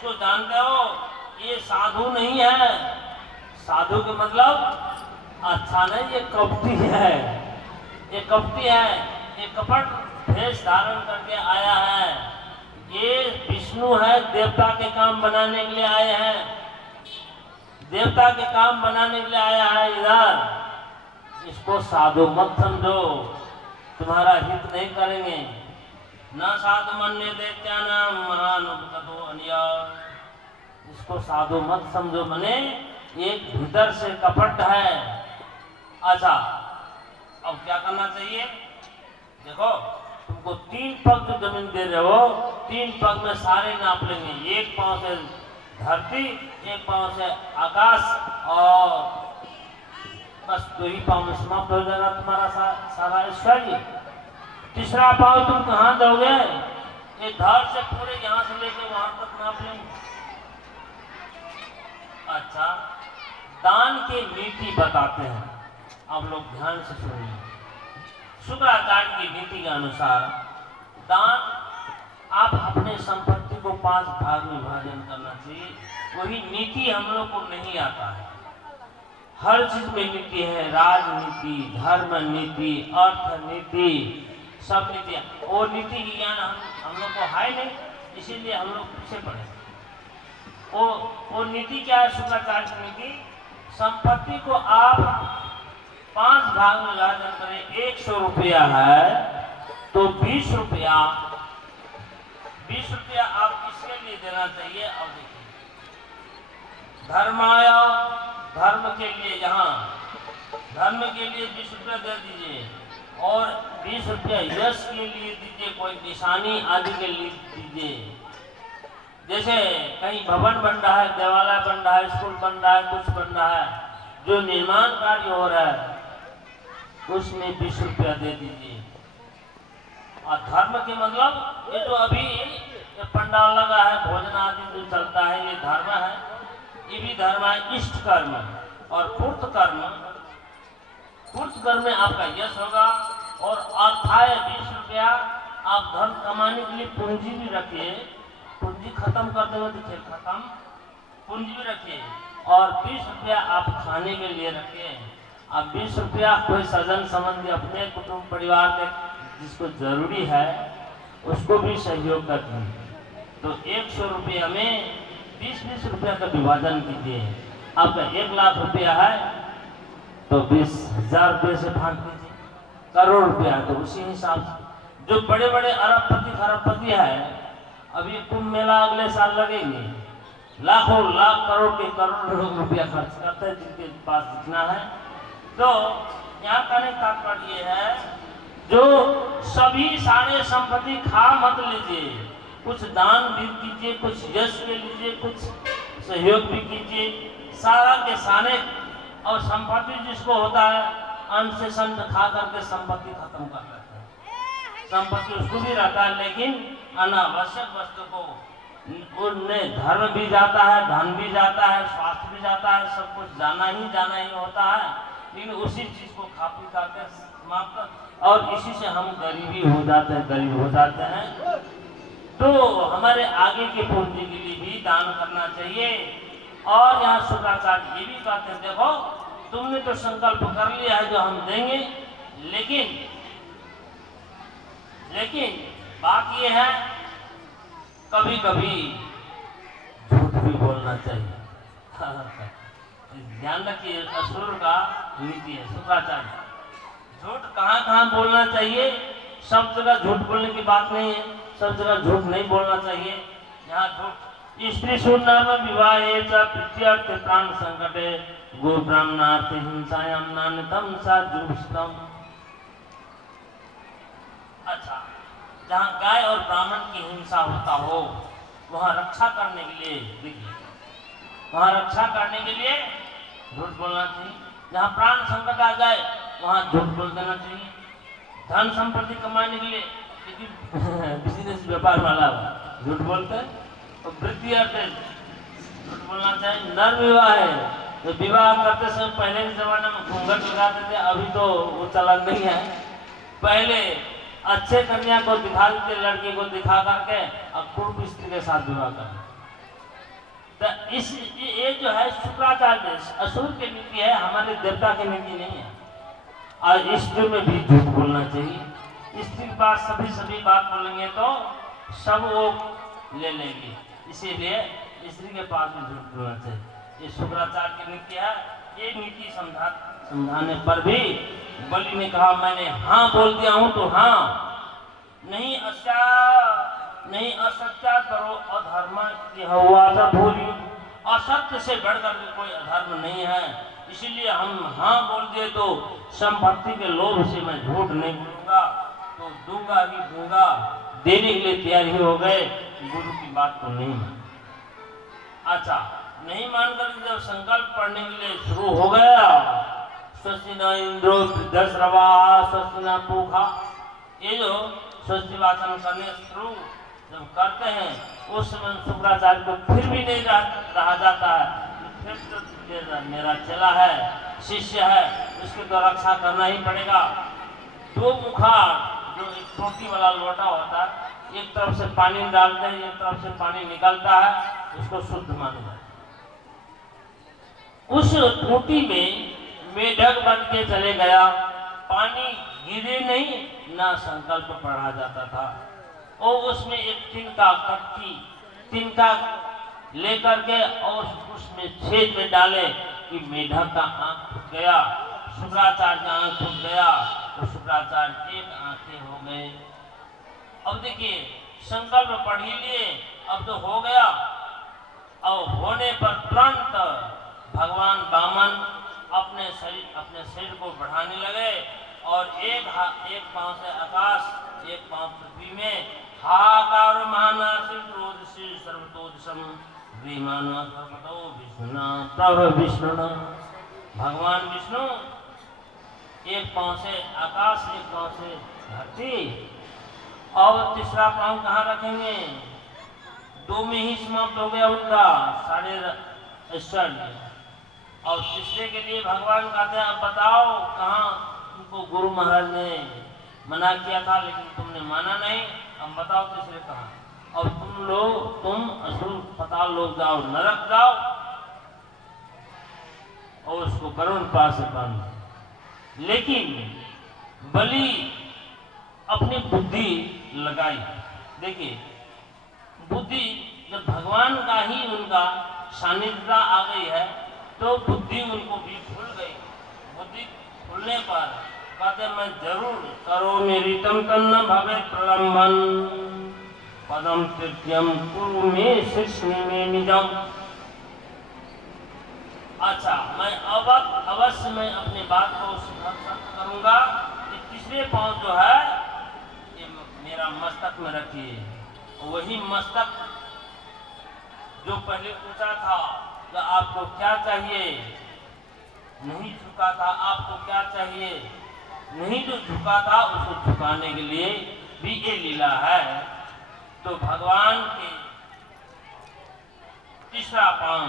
इसको जानते हो, ये साधु नहीं है। साधु के मतलब अच्छा नहीं, ये कपटी है, ये कपटी है, ये कपट भेष धारण करके आया है। ये विष्णु है, देवता के काम बनाने के लिए आए हैं, देवता के काम बनाने के लिए आया है इधर। इसको साधु मत समझो, तुम्हारा हित नहीं करेंगे। न साधु मन्य दैत्यानाम महानुपतो अन्य, इसको साधु मत समझो, मने एक भीतर से कपट है। अच्छा, अब क्या करना चाहिए? देखो, तुमको 3 पग जो जमीन दे रहे हो, 3 पग में सारे नाप लेंगे। एक पांव से धरती, एक पांव से आकाश, और बस 2 ही पांव में समाप्त हो जाएगा तुम्हारा सारा ऐश्वर्य। तीसरा पांव तुम कहाँ दोगे? ये धड़ से पूरे यहाँ से लेकर वहां तक नाप लेंगे। अच्छा, दान की नीति बताते हैं, आप लोग ध्यान से सुनिए। शुक्राचार्य की नीति के अनुसार दान, आप अपने संपत्ति को 5 भाग में विभाजन करना चाहिए। वही नीति हम लोग को नहीं आता है। हर चीज में नीति है, राजनीति, धर्म नीति, अर्थ नीति, सब नीतियां। वो नीति की ज्ञान हम लोग को है नहीं, इसीलिए हम लोग पीछे पड़े। वो नीति क्या है? शुक्राचार्य की नीति, संपत्ति को आप 5 भाग में विभाजन करें। 100 रुपया है तो 20 रुपया आप किसके लिए देना चाहिए? अब देखिए, धर्माय, धर्म के लिए, यहाँ धर्म के लिए 20 रुपया दे दीजिए, और 20 रुपया यश के लिए दीजिए, कोई निशानी आदि के लिए दीजिए। जैसे कहीं भवन बन रहा है, देवालय बन रहा है, स्कूल बन रहा है, कुछ बन रहा है, जो निर्माण कार्य हो रहा है, उसमें 20 रुपया दे दीजिए। और धर्म के मतलब ये जो अभी ये पंडाल लगा है, भोजन आदि जो चलता है, ये धर्म है। ये भी धर्म है, इष्ट कर्म। और पूर्त कर्म, पूर्त कर्म में आपका यश होगा। और अर्थाय 20 रुपया आप धन कमाने के लिए पूंजी भी रखिए, पूंजी खत्म कर देंगे तो खेल खत्म, पूंजी भी रखिए। और 20 रुपया आप खाने के लिए रखिए। अब 20 रुपया कोई सजन संबंधी, अपने कुटुंब परिवार के जिसको जरूरी है, उसको भी सहयोग कर दीजिए। तो 100 रुपया में 20-20 रुपया का विभाजन कीजिए। आपका 1 लाख रुपया है तो 20,000 रुपये से भाग दीजिए। करोड़ रुपया है तो उसी हिसाब से। जो बड़े बड़े अरबपति खरबपति है, अभी कुंभ मेला अगले साल लगेंगे, लाखों लाख करोड़ के करोड़ रुपया खर्च करते हैं, जिनके पास जितना है। तो यहाँ कहने का तात्पर्य ये है, जो सभी सारे संपत्ति खा मत लीजिए, कुछ दान भी कीजिए, कुछ यश के लीजिए, कुछ सहयोग भी कीजिए। सारा के सारे, और संपत्ति जिसको होता है, अन्न से संत खा करके संपत्ति खत्म कर लेते हैं। संपत्ति उसको भी रहता है, लेकिन अनावश्यक वस्तु को उनमें धर्म भी जाता है, धन भी जाता है, स्वास्थ्य भी जाता है, सब कुछ जाना ही होता है। लेकिन उसी चीज को खा पी करके समाप्त, और इसी से हम गरीब हो जाते हैं। तो हमारे आगे की पूंजी के लिए भी दान करना चाहिए। और यहाँ शुक्राचार्य ये भी कहते हैं, देखो तुमने तो संकल्प कर लिया है जो हम देंगे, लेकिन बात ये है, कभी कभी झूठ भी बोलना चाहिए। ध्यान रखिए, असुर का नीति है शुक्राचार्य। झूठ कहाँ कहाँ बोलना चाहिए? सब जगह झूठ बोलने की बात नहीं है, सब जगह झूठ नहीं बोलना चाहिए। यहाँ झूठ, स्त्री सुनाम विवाहे च प्रीत्यर्थ प्राण संकटे गो ब्राह्मणार्थ हिंसायाम नान्यतम सा जुष्टम। अच्छा, जहाँ गाय और ब्राह्मण की हिंसा होता हो, वहाँ रक्षा करने के लिए, देखिए वहाँ रक्षा करने के लिए झूठ बोलना चाहिए। जहाँ प्राण संकट आ जाए वहाँ झूठ बोल देना चाहिए। धन संपत्ति कमाने के लिए, बिजनेस व्यापार वाला झूठ बोलते हैं। तो वृद्धि अर्थ झूठ बोलना चाहिए। नर विवाह है तो विवाह करते समय पहले के जमाने में घूंघट लगाते थे, अभी तो वो चलन नहीं है। पहले अच्छे कन्या को दिखा देते, लड़की को दिखा करके, और पूर्व स्त्री के साथ विवाह करते। तो इस ये जो है शुक्राचार्य असुर की नीति है, हमारे देवता की नीति नहीं है। और स्त्री में भी झूठ बोलना चाहिए। स्त्री के पास सभी बात बोलेंगे तो सब वो ले लेंगे, इसीलिए स्त्री के पास भी झूठ बोलना चाहिए। ये शुक्राचार्य की नीति है। ये नीति समझाने पर भी बलि ने कहा मैंने हाँ बोल दिया हूं तो हाँ, नहीं असत्या करो अधर्म हुआ था भूरी। असत्य से बढ़कर के कोई अधर्म नहीं है, इसीलिए हम हाँ बोल दिए तो संपत्ति के लोभ से मैं झूठ नहीं बोलूंगा, तो दूंगा ही दूंगा, देने के लिए तैयार ही हो गए। गुरु की बात को नहीं मान। अच्छा, नहीं मानकर जब संकल्प पढ़ने के लिए शुरू हो गया, स्वस्ति न इंद्रो दशरवा स्वस्ति न पूखा, ये जो स्वस्ति वाचन करने शुरू जब करते हैं उस समय शुक्राचार्य को फिर भी नहीं रहा जाता है, फिर तो मेरा चेला है, शिष्य है, उसकी तो रक्षा करना ही पड़ेगा। दो मुखा जो एक टोटी वाला लोटा होता है, एक तरफ से पानी डालते हैं, एक तरफ से पानी निकलता है, उसको शुद्ध माना जाता है। उस टोटी में मेढक बन के चले गया, पानी गिरे नहीं, ना संकल्प पढ़ा जाता था। और उसमें एक तिनका लेकर के और उसमें छेद में डाले कि मेढक का आंख फूट गया, शुक्राचार्य का आंख फूट गया, तो शुक्राचार्य एक आंखें हो गए। अब देखिए संकल्प पढ़ ही लिए, अब तो हो गया। और होने पर तुरंत भगवान वामन अपने शरीर को बढ़ाने लगे और एक पांव से आकाश, एक पांव पृथ्वी में, हाकार महानासिक रोदसी सर्वतोदसम विमाना सर्वतो विष्णुना प्रभ विष्णुना। भगवान विष्णु एक पांव से आकाश, एक पांव से धरती, और तीसरा पांव कहाँ रखेंगे? दो में ही समाप्त हो गया उनका सारे ऐश्वर्य। और तीसरे के लिए भगवान कहते हैं अब बताओ कहाँ तुमको गुरु महाराज ने मना किया था लेकिन तुमने माना नहीं, अब बताओ तीसरे कहाँ? और तुम असुर पताल लोग जाओ, नरक जाओ और उसको करुण पास से बांध। लेकिन बलि अपनी बुद्धि लगाई। देखिए बुद्धि जब भगवान का ही उनका सानिध्यता आ गई है तो बुद्धि उनको भी खुल गई। बुद्धि खुलने पर कहते मैं जरूर करो मेरी तम तन्न भवे प्रलंबन पदम तृतीयम कुरु में शिष्य में निजम। अच्छा, मैं अवश्य मैं अपनी बात को सत्य करूंगा कि तीसरे पांव जो है ये मेरा मस्तक में रखिए। वही मस्तक जो पहले पूछा था कि आपको क्या चाहिए, नहीं झुका था, आपको क्या चाहिए, नहीं जो झुका था उसको झुकाने के लिए भी ये लीला है। तो भगवान के तीसरा पांव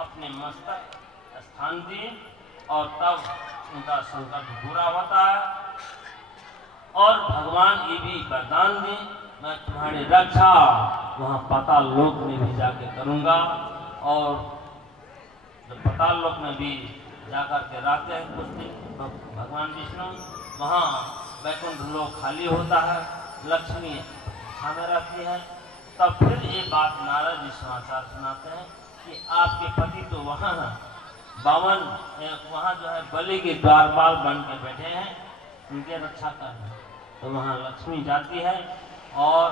अपने मस्तक स्थान दिए और तब उनका संकल्प पूरा होता है। और भगवान ये भी वरदान दिए मैं तुम्हारी रक्षा वहाँ पाताल लोक में भी जाके करूँगा। और जब पाताल लोक में भी जाकर के रहते हैं कुछ दिन भगवान विष्णु, वहाँ वैकुंठ लोक खाली होता है, लक्ष्मी सामने रहती है। तब फिर ये बात नारद जी समाचार सुनाते हैं कि आपके पति तो वहाँ हैं, बावन वहाँ जो है बलि के द्वारपाल बन के बैठे हैं, उनके रक्षा कर रहे हैं। तो वहाँ लक्ष्मी जाती है और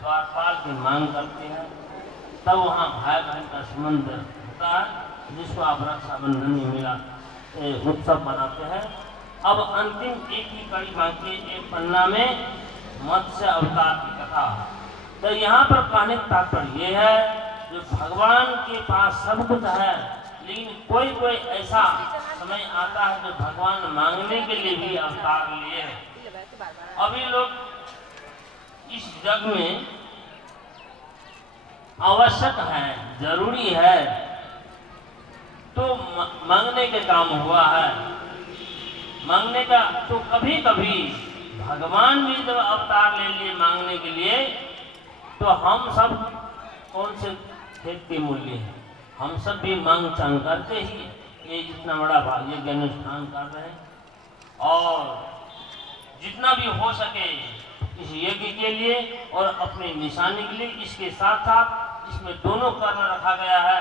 द्वारपाल की मांग करती है। तब वहाँ भाई बहन का संबंध होता है जिसको आप रक्षाबंधन में मिला उत्सव मनाते हैं। अब अंतिम एक ही कड़ी बाकी एक पन्ना में मत्स्य अवतार की कथा। तो यहाँ पर कहने का तात्पर्य ये है जो भगवान के पास सब कुछ है लेकिन कोई कोई ऐसा समय आता है जो भगवान मांगने के लिए भी अवतार लिए है। अभी लोग इस जग में आवश्यक है, जरूरी है तो मांगने के काम हुआ है। मांगने का तो कभी कभी भगवान भी जब अवतार ले लिए मांगने के लिए तो हम सब कौन से खेत के मूल्य हैं? हम सब भी मांग चांग करके ही ये जितना बड़ा यज्ञ अनुष्ठान कर रहे हैं। और जितना भी हो सके इस यज्ञ के लिए और अपनी निशानी के लिए, इसके साथ साथ इसमें दोनों कर्म रखा गया है,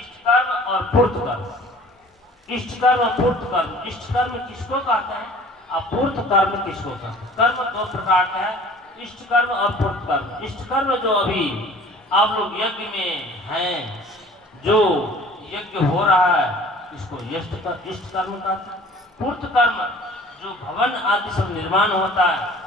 इष्ट कर्म और पूर्त कर्म। इष्ट कर्म पूर्त कर्म। इष्ट कर्म किसको कहते हैं, अपूर्त कर्म किसको कहते हैं? कर्म दो प्रकार का है, इष्ट कर्म और पूर्त कर्म। इष्ट कर्म जो अभी आप लोग यज्ञ में हैं, जो यज्ञ हो रहा है, इसको इष्ट कर्म कहते हैं। पूर्त कर्म जो भवन आदि सब निर्माण होता है,